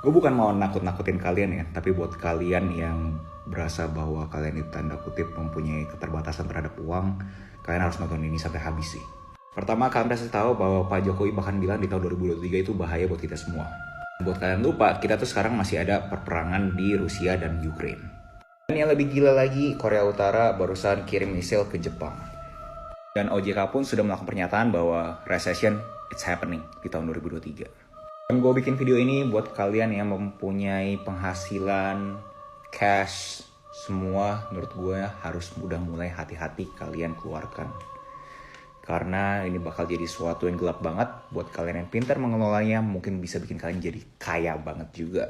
Gue bukan mau nakut-nakutin kalian ya, tapi buat kalian yang berasa bahwa kalian itu tanda kutip mempunyai keterbatasan terhadap uang, kalian harus nonton ini sampai habis sih. Pertama, kalian pasti tahu bahwa Pak Jokowi bahkan bilang di tahun 2023 itu bahaya buat kita semua. Buat kalian lupa, kita tuh sekarang masih ada perperangan di Rusia dan Ukraine. Dan yang lebih gila lagi, Korea Utara barusan kirim misil ke Jepang. Dan OJK pun sudah melakukan pernyataan bahwa recession it's happening di tahun 2023. Dan gue bikin video ini buat kalian yang mempunyai penghasilan cash, semua menurut gue harus udah mulai hati-hati kalian keluarkan. Karena ini bakal jadi sesuatu yang gelap banget. Buat kalian yang pintar mengelolanya mungkin bisa bikin kalian jadi kaya banget juga.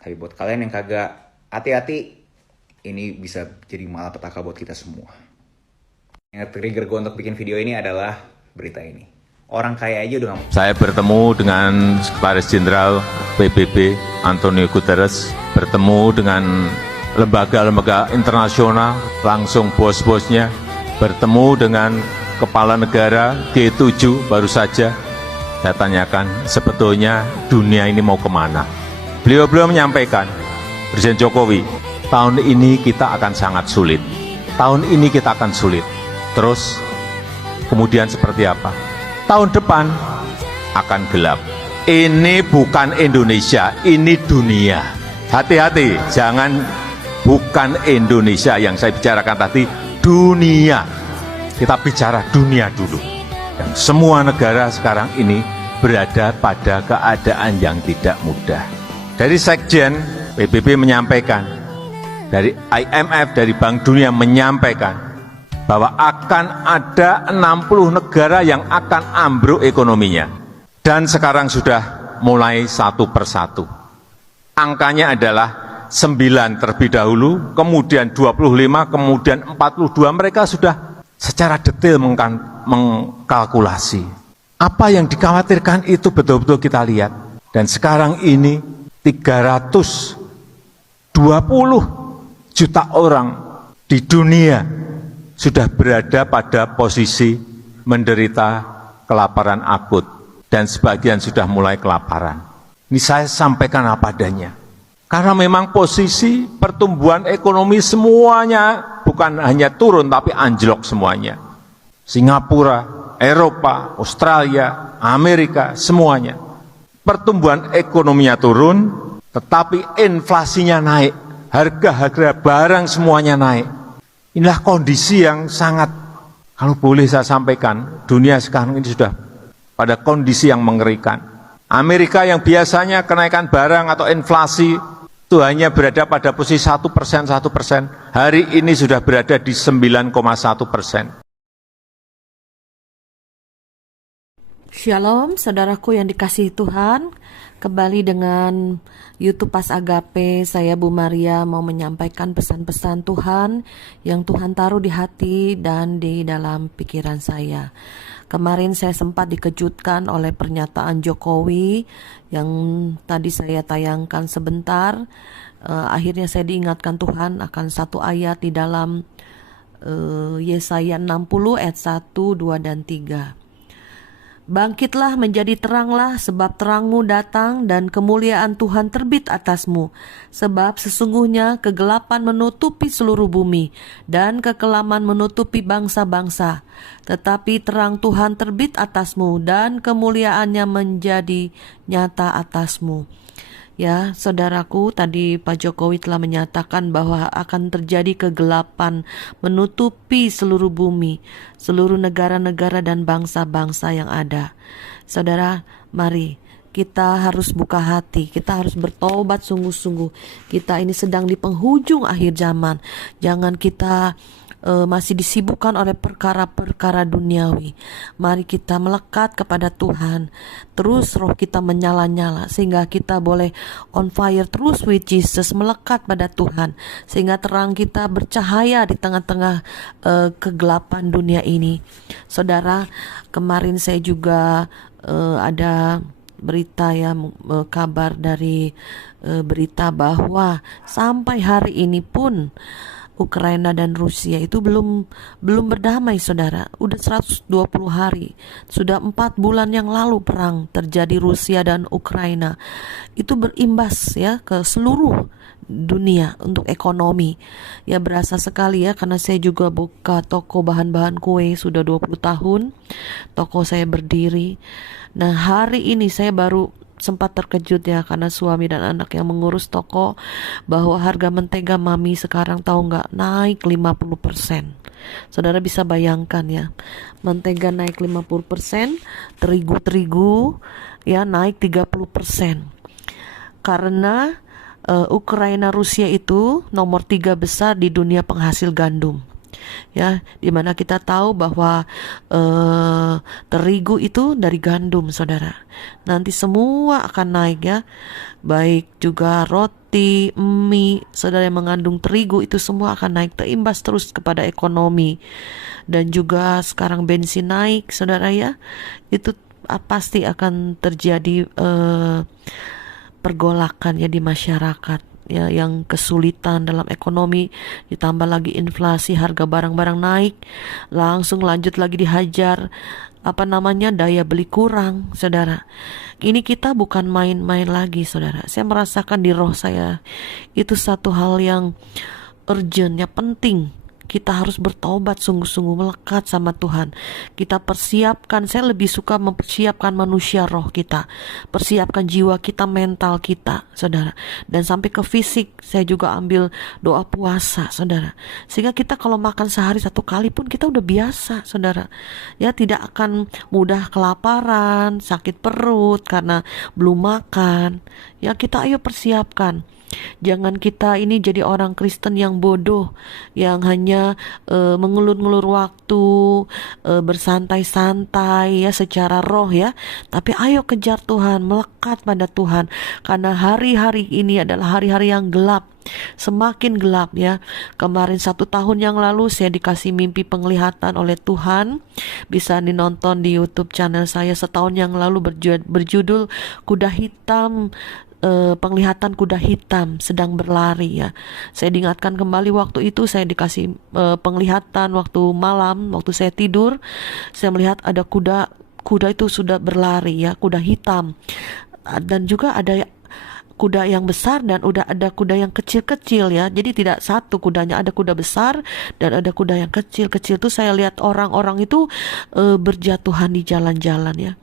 Tapi buat kalian yang kagak hati-hati, ini bisa jadi malapetaka buat kita semua. Yang trigger gue untuk bikin video ini adalah berita ini. Orang kaya aja udah gak. Saya bertemu dengan Sekretaris Jenderal PBB Antonio Guterres, bertemu dengan lembaga-lembaga internasional, langsung bos-bosnya, bertemu dengan kepala negara G7 baru saja. Saya tanyakan sebetulnya dunia ini mau kemana. Beliau menyampaikan, Presiden Jokowi, tahun ini kita akan sangat sulit. Tahun ini kita akan sulit. Terus kemudian seperti apa? Tahun depan akan gelap. Ini bukan Indonesia, ini dunia. Hati-hati, jangan bukan Indonesia yang saya bicarakan tadi, dunia. Kita bicara dunia dulu. Dan semua negara sekarang ini berada pada keadaan yang tidak mudah. Dari Sekjen, PBB menyampaikan, dari IMF, dari Bank Dunia menyampaikan, bahwa akan ada 60 negara yang akan ambruk ekonominya. Dan sekarang sudah mulai satu persatu. Angkanya adalah 9 terlebih dahulu, kemudian 25, kemudian 42. Mereka sudah secara detail mengkalkulasi. Apa yang dikhawatirkan itu betul-betul kita lihat. Dan sekarang ini 320 juta orang di dunia sudah berada pada posisi menderita kelaparan akut, dan sebagian sudah mulai kelaparan. Ini saya sampaikan apa adanya. Karena memang posisi pertumbuhan ekonomi semuanya bukan hanya turun, tapi anjlok semuanya. Singapura, Eropa, Australia, Amerika, semuanya. Pertumbuhan ekonominya turun, tetapi inflasinya naik. Harga-harga barang semuanya naik. Inilah kondisi yang sangat, kalau boleh saya sampaikan, dunia sekarang ini sudah pada kondisi yang mengerikan. Amerika yang biasanya kenaikan barang atau inflasi itu hanya berada pada posisi 1%, hari ini sudah berada di 9,1%. Shalom, saudaraku yang dikasihi Tuhan. Kembali dengan YouTube Pas Agape, saya Bu Maria mau menyampaikan pesan-pesan Tuhan yang Tuhan taruh di hati dan di dalam pikiran saya. Kemarin saya sempat dikejutkan oleh pernyataan Jokowi yang tadi saya tayangkan sebentar. Akhirnya saya diingatkan Tuhan akan satu ayat di dalam Yesaya 60 ayat 1, 2, dan 3. Bangkitlah menjadi teranglah, sebab terangmu datang dan kemuliaan Tuhan terbit atasmu. Sebab sesungguhnya kegelapan menutupi seluruh bumi dan kekelaman menutupi bangsa-bangsa. Tetapi terang Tuhan terbit atasmu dan kemuliaannya menjadi nyata atasmu. Ya, saudaraku, tadi Pak Jokowi telah menyatakan bahwa akan terjadi kegelapan menutupi seluruh bumi, seluruh negara-negara dan bangsa-bangsa yang ada. Saudara, mari kita harus buka hati, kita harus bertobat sungguh-sungguh. Kita ini sedang di penghujung akhir zaman. Jangan kita masih disibukkan oleh perkara-perkara duniawi. Mari kita melekat kepada Tuhan. Terus roh kita menyala-nyala sehingga kita boleh on fire terus with Jesus, melekat pada Tuhan sehingga terang kita bercahaya di tengah-tengah kegelapan dunia ini. Saudara, kemarin saya juga ada berita ya, kabar dari berita bahwa sampai hari ini pun Ukraina dan Rusia itu belum berdamai, saudara. Udah 120 hari, sudah 4 bulan yang lalu perang terjadi Rusia dan Ukraina. Itu berimbas ya ke seluruh dunia untuk ekonomi. Ya berasa sekali ya, karena saya juga buka toko bahan-bahan kue sudah 20 tahun. Toko saya berdiri. Nah, hari ini saya baru sempat terkejut ya, karena suami dan anak yang mengurus toko, bahwa harga mentega mami sekarang tahu nggak, naik 50%. Saudara bisa bayangkan ya, mentega naik 50%, terigu ya naik 30%. Karena Ukraina Rusia itu nomor 3 besar di dunia penghasil gandum. Ya, dimana kita tahu bahwa terigu itu dari gandum, saudara. Nanti semua akan naik ya, baik juga roti, mie, saudara, yang mengandung terigu itu semua akan naik, terimbas terus kepada ekonomi. Dan juga sekarang bensin naik, saudara ya, itu pasti akan terjadi pergolakan ya di masyarakat ya, yang kesulitan dalam ekonomi, ditambah lagi inflasi, harga barang-barang naik, langsung lanjut lagi dihajar daya beli kurang, saudara. Ini kita bukan main-main lagi, saudara. Saya merasakan di roh saya itu satu hal yang urgent ya, penting. Kita harus bertobat sungguh-sungguh, melekat sama Tuhan. Kita persiapkan, saya lebih suka mempersiapkan manusia roh kita, persiapkan jiwa kita, mental kita, saudara. Dan sampai ke fisik, saya juga ambil doa puasa, saudara. Sehingga kita kalau makan sehari 1 kali pun kita udah biasa, saudara. Ya, tidak akan mudah kelaparan, sakit perut karena belum makan. Ya, kita ayo persiapkan. Jangan kita ini jadi orang Kristen yang bodoh, yang hanya mengulur-ngulur waktu, bersantai-santai ya secara roh ya. Tapi ayo kejar Tuhan, melekat pada Tuhan, karena hari-hari ini adalah hari-hari yang gelap, semakin gelap ya. Kemarin 1 tahun yang lalu saya dikasih mimpi penglihatan oleh Tuhan, bisa dinonton di YouTube channel saya setahun yang lalu, berjudul Kuda Hitam. Penglihatan kuda hitam sedang berlari ya. Saya diingatkan kembali waktu itu saya dikasih penglihatan waktu malam, waktu saya tidur, saya melihat ada kuda itu sudah berlari ya, kuda hitam. Dan juga ada kuda yang besar dan udah ada kuda yang kecil-kecil ya. Jadi tidak satu kudanya, ada kuda besar dan ada kuda yang kecil-kecil. Tuh saya lihat orang-orang itu berjatuhan di jalan-jalan ya.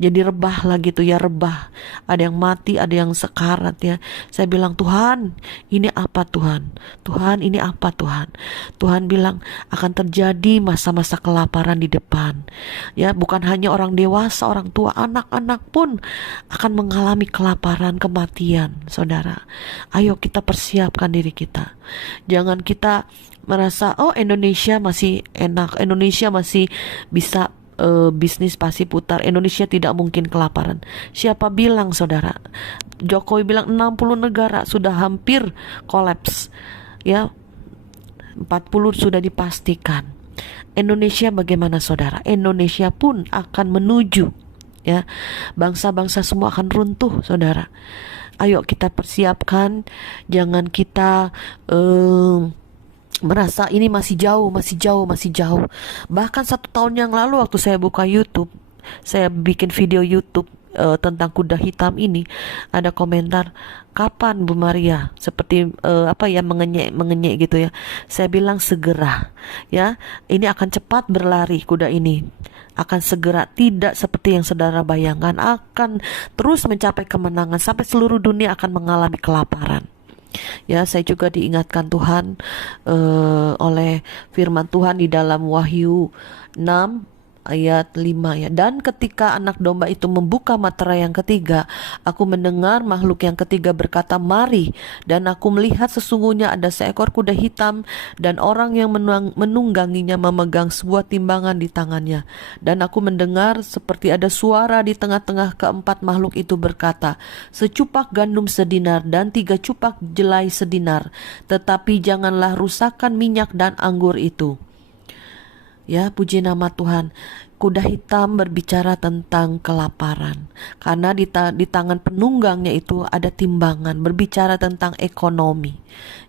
Jadi rebah lah gitu ya, rebah. Ada yang mati, ada yang sekarat ya. Saya bilang, Tuhan, ini apa Tuhan? Tuhan, ini apa Tuhan? Tuhan bilang akan terjadi masa-masa kelaparan di depan. Ya, bukan hanya orang dewasa, orang tua, anak-anak pun akan mengalami kelaparan, kematian, saudara. Ayo kita persiapkan diri kita. Jangan kita merasa, oh Indonesia masih enak, Indonesia masih bisa bisnis pasti putar, Indonesia tidak mungkin kelaparan. Siapa bilang, saudara? Jokowi bilang 60 negara sudah hampir kolaps ya, 40 sudah dipastikan. Indonesia bagaimana, saudara? Indonesia pun akan menuju ya, bangsa-bangsa semua akan runtuh, saudara. Ayo kita persiapkan, jangan kita merasa ini masih jauh. Bahkan 1 tahun yang lalu waktu saya buka YouTube, saya bikin video YouTube tentang kuda hitam ini, ada komentar, kapan Bu Maria, seperti mengenyek gitu ya. Saya bilang segera ya, ini akan cepat berlari, kuda ini akan segera, tidak seperti yang saudara bayangkan, akan terus mencapai kemenangan sampai seluruh dunia akan mengalami kelaparan. Ya, saya juga diingatkan Tuhan oleh firman Tuhan di dalam Wahyu 6 ayat 5 ya. Dan ketika anak domba itu membuka materai yang ketiga, aku mendengar makhluk yang ketiga berkata, mari. Dan aku melihat sesungguhnya ada seekor kuda hitam, dan orang yang menungganginya memegang sebuah timbangan di tangannya. Dan aku mendengar seperti ada suara di tengah-tengah keempat makhluk itu berkata, secupak gandum sedinar dan 3 cupak jelai sedinar, tetapi janganlah rusakkan minyak dan anggur itu. Ya, puji nama Tuhan. kuda hitam berbicara tentang kelaparan. Karena di tangan penunggangnya itu ada timbangan, berbicara tentang ekonomi.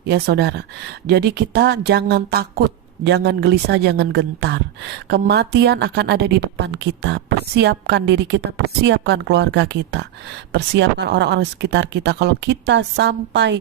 Ya saudara, jadi kita jangan takut, jangan gelisah, jangan gentar. Kematian akan ada di depan kita. Persiapkan diri kita, persiapkan keluarga kita, persiapkan orang-orang sekitar kita. Kalau kita sampai